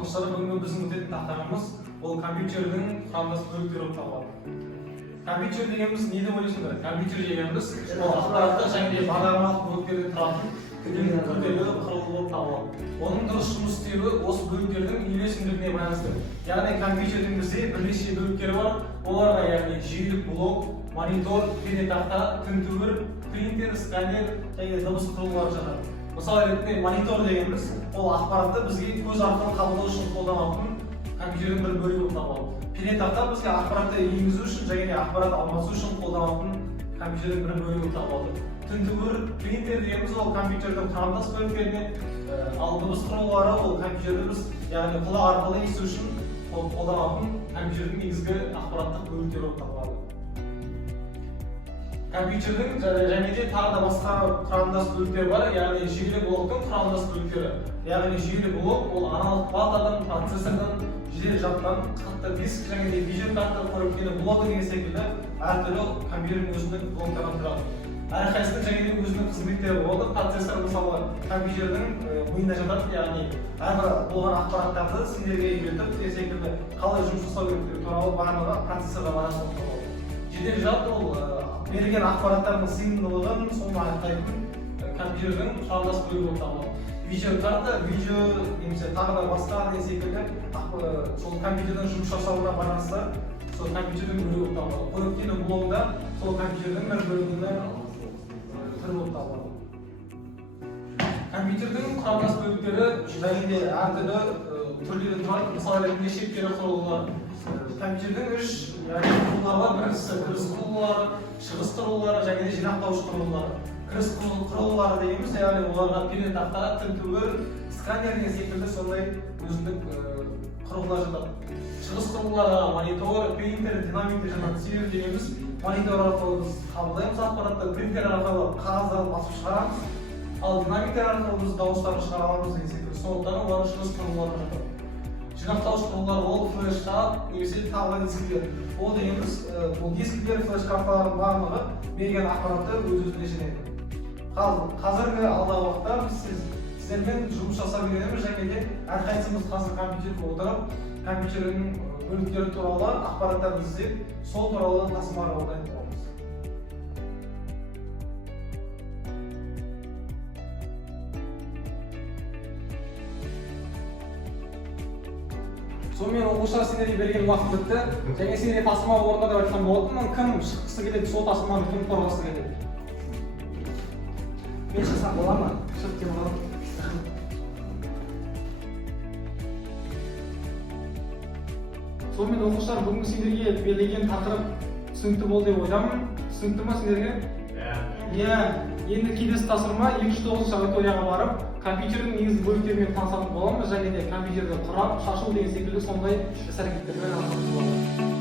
оқушылар, бүгінгі біздің өтетін тақырыбымыз ол компьютердің құрамдас бөліктері болып табылады. Компьютер дегеніміз не деп ойлайсыңдар? Компьютер дегеніміз ол ақпараттық және бағдарламалық бөліктерден тұратын күрделі құрылғы болып табылады. Оның дұрыс жұмыс істеуі осы бөліктердің үйлесімділігіне байланысты. Яғни компьютердің бізде бірнеше бөліктері бар. Оларға яғни жүйелік блок, монитор, пернетақта, тінтуір, принтер, сканер және дыбыс құрылғылары жатады. Мысалы ретінде монитор дегеніміз ол ақпаратты бізге көз арқылы қабылдау үшін қолданатын компьютердің бір бөлігі болып табылады. Пернетақта бізге ақпаратты енгізу үшін және ақпарат алмасу үшін қолданатын компьютердің бір бөлігі болып табылады. Тінтуір, принтер дегеніміз ол компьютердің құрамдас бөліктеріне, ал дыбыс құрылғылары ол компьютерді біз яғни құлақ арқылы есту үшін қолданатын компьютердің негізгі ақпараттық бөліктері болып табылады. Компьютердің және де тағы да басқа құрамдас бөліктер бар, яғни жүйелі блоктың құрамдас бөліктері. Яғни жүйелі блок ол аналық платадан, процессордан, жедел жадтан, қатты диск және де видеокарта қоректені блогі деген секілді әртүрлі компьютердің өзінің блоктарынан тұрады. Әрқайсысының және де өзінің қызметтері болады. Процессор мысалы компьютердің миына жатады, яғни әрбір болған ақпараттарды сендерге үйретіп, деген секілді қалай жұмыс жасау керектігі туралы барлығы процессорға байланысты болады. Жедел жад ол берілген ақпараттардың сыйымдылығын соны анықтайтын компьютердің құрамдас бөлігі болып табылады. Видеокарта, видео немесе тағы да басқа деген секілді сол компьютердің жұмыс жасауына байланысты сол компьютердің бөлігі болып табылады. Қоректену блогында сол компьютердің бір бөлігінің түрі болып табылады. Компьютердің құрамдас бөліктері және де әртүрлі түрлері тұрады. Мысалы ретінде шектері құрылғылар. Компьютердің үш құрылғылары бар. Біріншісі кіріс құрылғылары, шығыс құрылғылары және де жинақтауыш құрылғылары. Кіріс құрылғылары дегеніміз яғни оларға пернетақта, тінтуір, сканер деген секілді сондай өзіндік құрылғылар жатады. Шығыс құрылғыларға монитор, принтер, динамиктер жатады. Себебі дегеніміз монитор арқылы біз қабылдаймыз ақпаратты, принтер арқылы қағаздарды басып шығарамыз, ал динамиктер арқылы біз дауыстарды шығара аламыз деген секілді. Сондықтан олар шығыс құрылғылары жатады. Жинақтауыш құрылғылар ол флешқа немесе тағы дискілер. Ол дегеніміз бұл дискілер, флеш карталардың барлығы берген ақпаратты өз-өзіне жинайды. Қазіргі алдағы уақытта біз сіздермен жұмыс жасап үйренеміз және де әрқайсымыз қазір компьютерге отырып, компьютердің бөліктері туралы ақпараттарды іздеп, сол туралы тасымалға дайын боламыз. Сонымен оқушылар сендерге берген уақыт бітті. Және сендерге тасымал орында деп айтқан болатын. Кім шыққысы келеді, сол тасымалды кім қорғасы келеді? Мен шықсам бола ма? Шығып кем қалам. Сонымен оқушылар бүгінгі сендерге берілген тақырып түсінікті болды деп ойлаймын. Түсінікті ма сендерге? Иә. Енді келесі тапсырма 209 аудиторияға барып, компьютердің негізгі бөліктерімен танысатын боламыз және де компьютерді құрап, шашу деген секілді сондай іс-әрекеттермен айналысатын боламыз.